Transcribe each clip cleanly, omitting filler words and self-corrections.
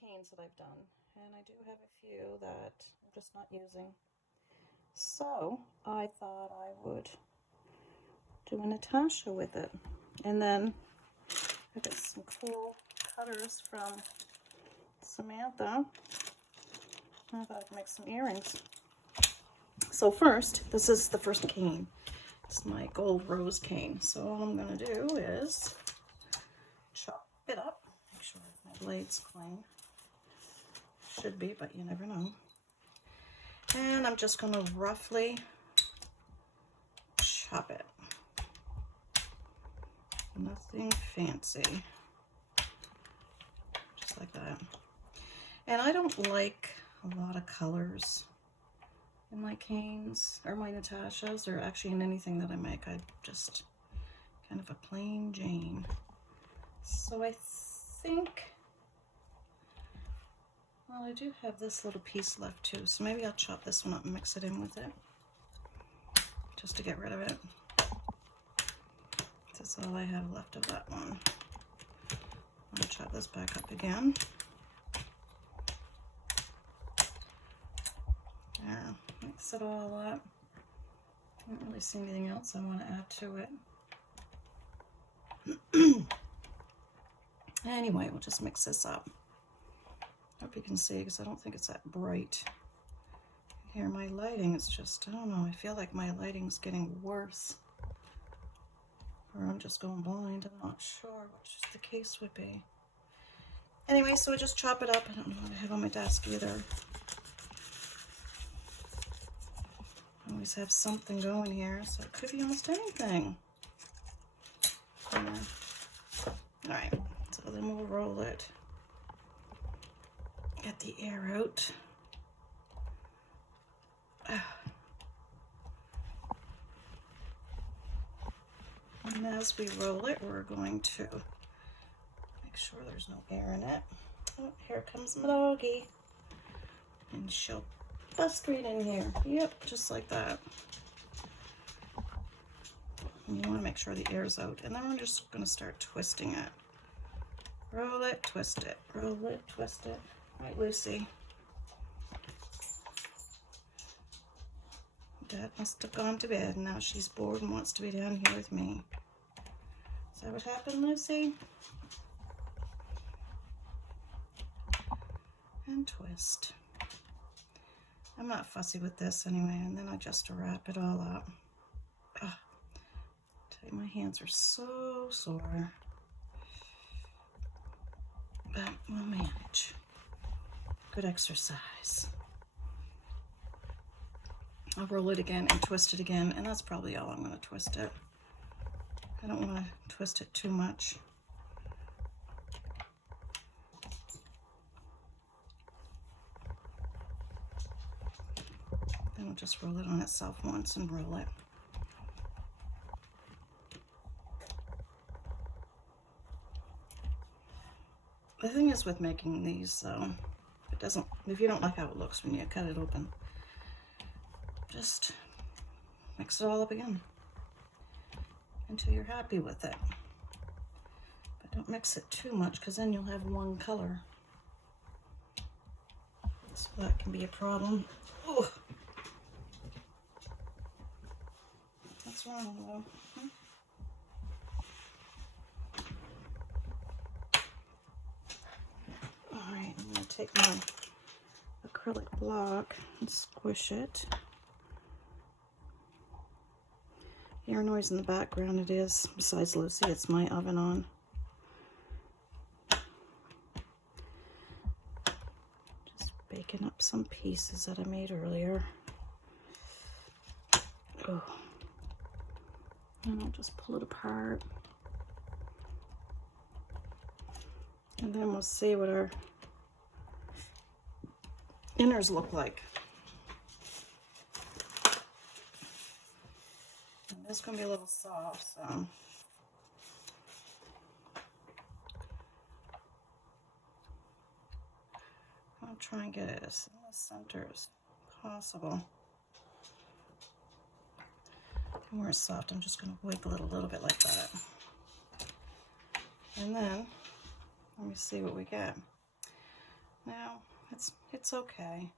canes that I've done, and I do have a few that I'm just not using. So I thought I would do a Natasha with it. And then I got some cool cutters from Samantha. I thought I'd make some earrings. So first, this is the first cane. It's my gold rose cane. So all I'm going to do is chop it up. Make sure my blade's clean. Should be, but you never know. And I'm just going to roughly chop it. Nothing fancy. Just like that. And I don't like a lot of colors in my canes or my Natashas, or actually in anything that I make. I just kind of a plain Jane. So I think, well, I do have this little piece left too, so maybe I'll chop this one up and mix it in with it just to get rid of it. That's all I have left of that one. I'll chop this back up again. There, mix it all up. I don't really see anything else I want to add to it. Anyway, we'll just mix this up. Hope you can see, because I don't think it's that bright. Here, my lighting is just, I don't know, I feel like my lighting's getting worse. Or I'm just going blind, I'm not sure which the case would be. Anyway, so I just chop it up. I don't know what I have on my desk either. I always have something going here, so it could be almost anything. Yeah. Alright, so then we'll roll it. Get the air out. And as we roll it, we're going to make sure there's no air in it. Oh, here comes my doggie. And she'll bust right in here. Yep, just like that. And you want to make sure the air's out. And then we're just going to start twisting it. Roll it, twist it. Roll it, twist it. Right, Lucy. Dad must have gone to bed. Now she's bored and wants to be down here with me. Is that what happened, Lucy? And twist. I'm not fussy with this anyway, and then I just wrap it all up. Ugh. Tell you, my hands are so sore. But we'll manage. Good exercise. I'll roll it again and twist it again, and that's probably all I'm going to twist it. I don't want to twist it too much. Then we'll just roll it on itself once and roll it. The thing is with making these, if you don't like how it looks when you cut it open, just mix it all up again until you're happy with it. But don't mix it too much, because then you'll have one color. So that can be a problem. Oh, what's wrong, though? Huh? All right, I'm going to take my acrylic block and squish it. Air noise in the background, it is. Besides Lucy, it's my oven on. Just baking up some pieces that I made earlier. Oh. And I'll just pull it apart. And then we'll see what our inners look like. It's going to be a little soft, so I'll try and get it as in the center as possible. And where it's soft, I'm just going to wiggle it a little bit like that. And then, let me see what we get. Now, it's okay.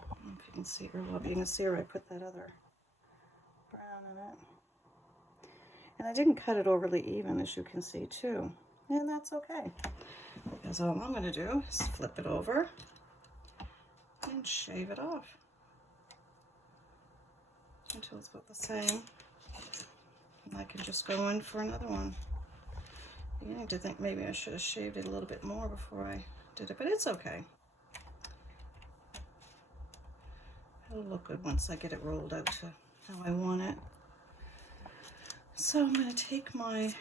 I don't know if you can see her. Well, you can see her. I put that other brown in it. And I didn't cut it overly even, as you can see, too. And that's okay. Because all I'm going to do is flip it over and shave it off until it's about the same. And I can just go in for another one. You need to think maybe I should have shaved it a little bit more before I did it, but it's okay. It'll look good once I get it rolled out to how I want it. So I'm going to take my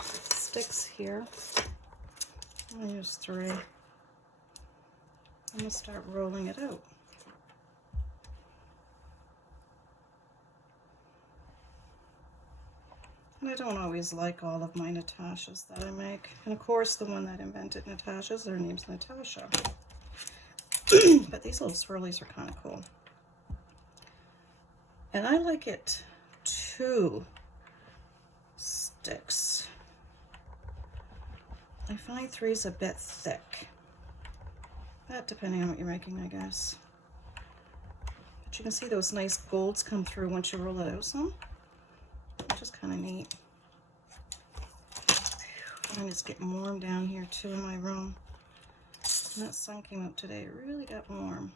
sticks here. I'm going to use 3. I'm going to start rolling it out. And I don't always like all of my Natashas that I make. And of course the one that invented Natasha's, her name's Natasha. But these little swirlies are kind of cool. And I like it 2 sticks. I find 3's a bit thick. That depending on what you're making, I guess. But you can see those nice golds come through once you roll it out some. Which is kind of neat. And it's getting warm down here too in my room. And that sun came out today. It really got warm.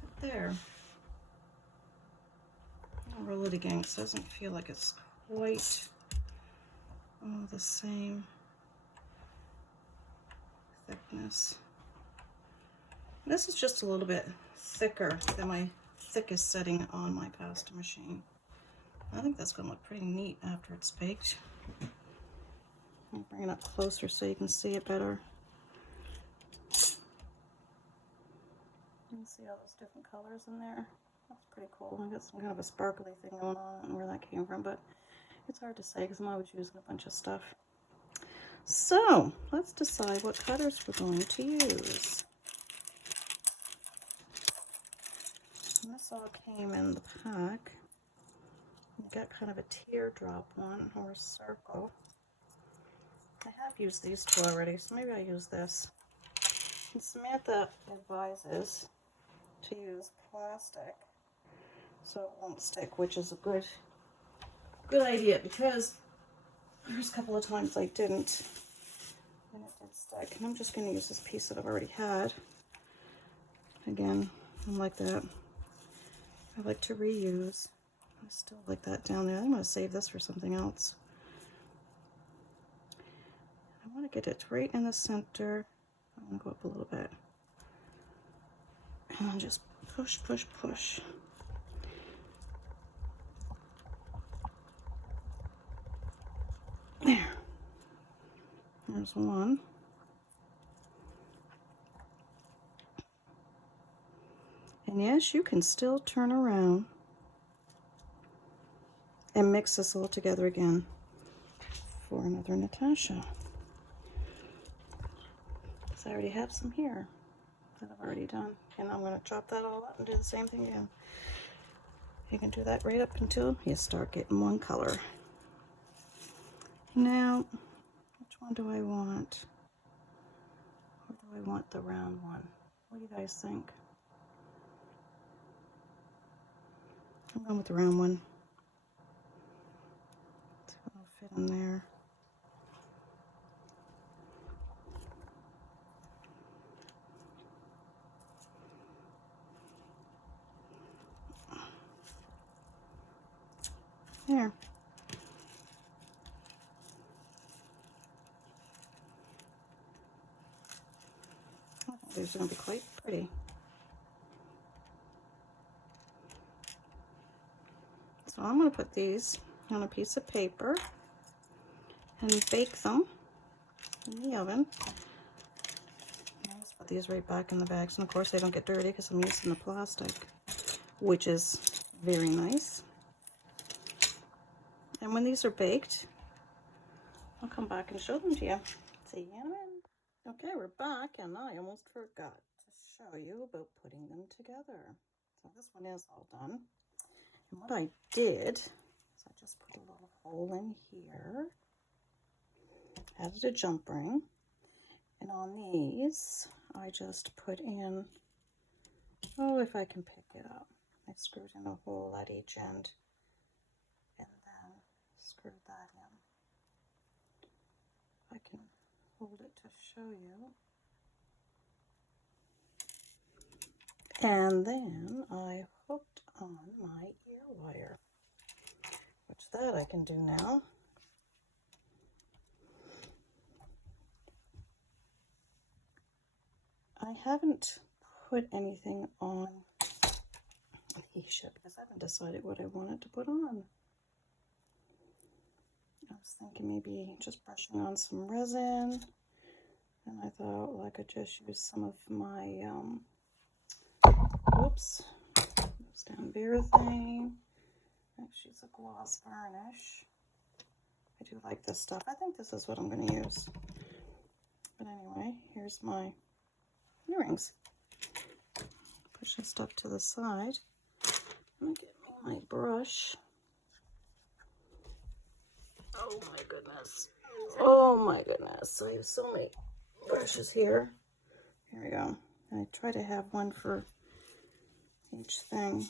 But there. I'll roll it again because it doesn't feel like it's quite all the same thickness. This is just a little bit thicker than my thickest setting on my pasta machine. I think that's going to look pretty neat after it's baked. I'll bring it up closer so you can see it better. You can see all those different colors in there. That's pretty cool. I got some kind of a sparkly thing going on. I don't know where that came from, but it's hard to say because I'm always using a bunch of stuff. So let's decide what cutters we're going to use. And this all came in the pack. You got kind of a teardrop one or a circle. I have used these 2 already, so maybe I use this. And Samantha advises to use plastic so it won't stick, which is a good idea because there's a couple of times I didn't and it did stick. And I'm just going to use this piece that I've already had. Again, I'm like that. I like to reuse. I still like that down there. I'm going to save this for something else. I want to get it right in the center. I'm going to go up a little bit. And just push, push, push. There. There's one. And yes, you can still turn around and mix this all together again for another Natasha. So I already have some here that I've already done. And I'm going to chop that all up and do the same thing again. You can do that right up until you start getting one color. Now, which one do I want? Or do I want the round one? What do you guys think? I'm going with the round one. It'll fit in there. There. I think these are going to be quite pretty. So I'm going to put these on a piece of paper and bake them in the oven. I'll just put these right back in the bags, and of course they don't get dirty because I'm using the plastic, which is very nice. And when these are baked, I'll come back and show them to you. See you in a minute. Okay, we're back, and I almost forgot to show you about putting them together. So this one is all done. And what I did is I just put a little hole in here, added a jump ring, and on these I just put in, oh, if I can pick it up, I screwed in a hole at each end and then screwed that in. I can hold it to show you. And then I hooked on my ear wire, which that I can do now. I haven't put anything on the ship because I haven't decided what I wanted to put on. I was thinking maybe just brushing on some resin, and I thought, well, I could just use some of my whoops, down bare thing. Actually, it's a gloss varnish. I do like this stuff. I think this is what I'm going to use. But anyway, here's my earrings. Push this stuff to the side. Let me get my brush. Oh my goodness. Oh my goodness. I have so many brushes here. Here we go. I try to have one for each thing.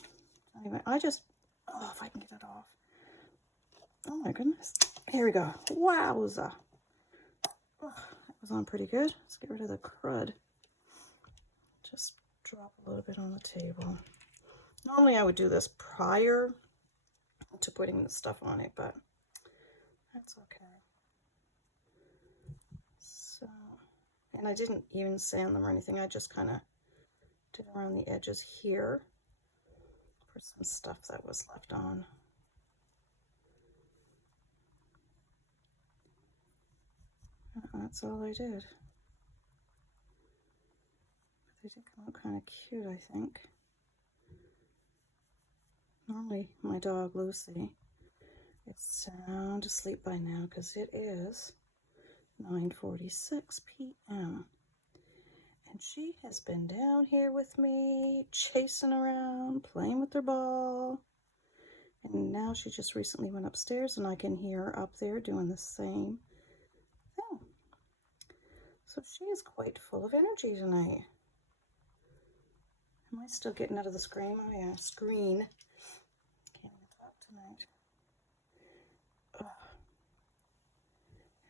Anyway, I just, oh, if I can get it off. Oh my goodness. Here we go. Wowza. Oh, that was on pretty good. Let's get rid of the crud. Just drop a little bit on the table. Normally I would do this prior to putting the stuff on it, but that's okay. So, and I didn't even sand them or anything. I just kind of did around the edges here for some stuff that was left on. That's all I did. They did come out kind of cute, I think. Normally my dog Lucy is sound asleep by now because it is 9:46 p.m. and she has been down here with me, chasing around, playing with her ball. And now she just recently went upstairs and I can hear her up there doing the same thing. So she is quite full of energy tonight. Am I still getting out of the screen? Oh yeah, screen. Can't even talk tonight. Ugh.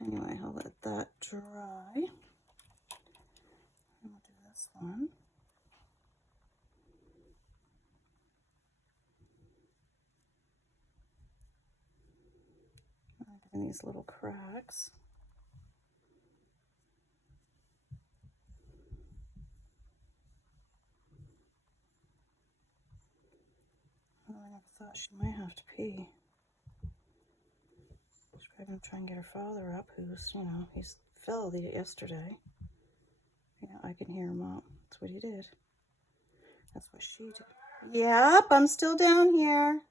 Anyway, I'll let that dry. And we'll do this one. I'm getting these little cracks. I never thought she might have to pee. She's probably going to try and get her father up, who's, you know, he fell yesterday. Yeah, I can hear him up. That's what he did. That's what she did. Yep, I'm still down here.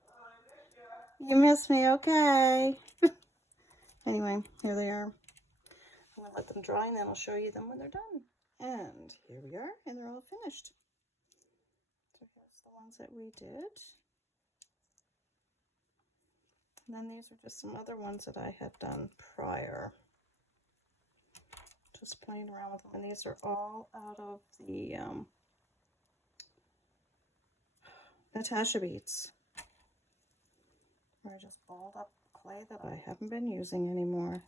You miss me, okay. Anyway, here they are. I'm going to let them dry and then I'll show you them when they're done. And here we are, and they're all finished. So here's the ones that we did. And then these are just some other ones that I had done prior. Just playing around with them. And these are all out of the Natasha beads. Where I just balled up clay that I haven't been using anymore.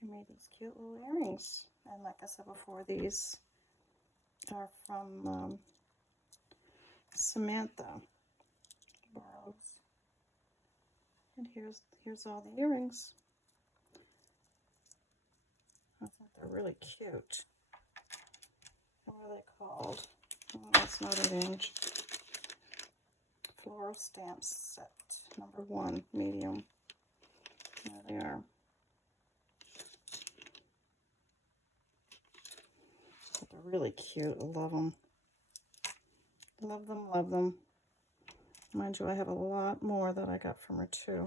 I made these cute little earrings. And like I said before, these are from Samantha Burrows. And here's all the earrings. I think they're really cute. What are they called? Oh, that's not an inch. Floral stamp set, number 1, medium. There they are. But they're really cute. I love them. Love them, love them. Mind you, I have a lot more that I got from her too.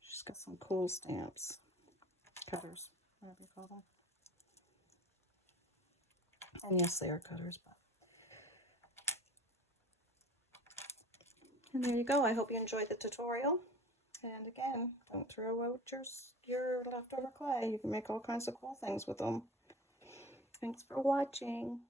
She's got some cool stamps. Cutters, whatever you call them. And yes, they are cutters, but And there you go. I hope you enjoyed the tutorial. And again, don't throw out your leftover clay. You can make all kinds of cool things with them. Thanks for watching.